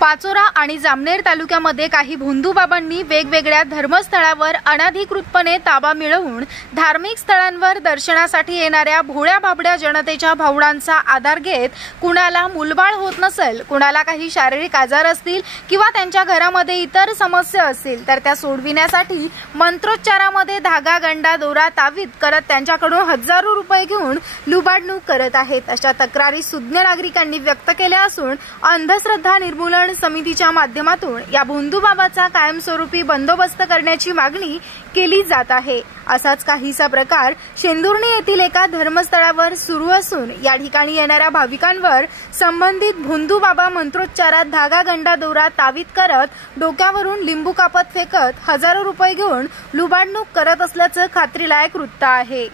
पाचोरा आणि जामनेर तालुक्यामध्ये काही भोंदूबाबांनी वेगवेगळ्या धर्मस्थळावर अनधिकृतपणे ताबा मिळवून धार्मिक स्थळांवर दर्शनासाठी येणाऱ्या भोळ्या बाबड्या जनतेच्या भावनांचा आधार घेत कुणाला मुलबाळ होत नसेल, कुणाला काही शारीरिक आजार असतील किंवा त्यांच्या घरामध्ये इतर समस्या असतील तर त्या सोडविण्यासाठी मंत्रोच्चारामध्ये धागा, गंडा, दोरा, तावीत करत त्यांच्याकडून हजारो रुपये घेऊन लुबाडणूक करत आहेत। अशा तक्रारी सुज्ञ नागरिकांनी व्यक्त केल्या असून अंधश्रद्धा निर्मूलन समितीच्या माध्यमातून या भोंदूबाबाचा कायमस्वरूपी बंदोबस्त करण्याची मागणी केली जात आहे। असाच काहीसा प्रकार शेंदुर्णी येथील एका धर्मस्थळावर सुरू असून या ठिकाणी येणाऱ्या भाविकांवर संबंधित भोंदूबाबा मंत्रोच्चारात धागा, गंडा, दोरा, तावीत करत डोक्यावरून लिंबू कापत फेकत हजारो रुपये घेऊन लुबाडणूक करत असल्याचं खात्रीलायक वृत्त आहे।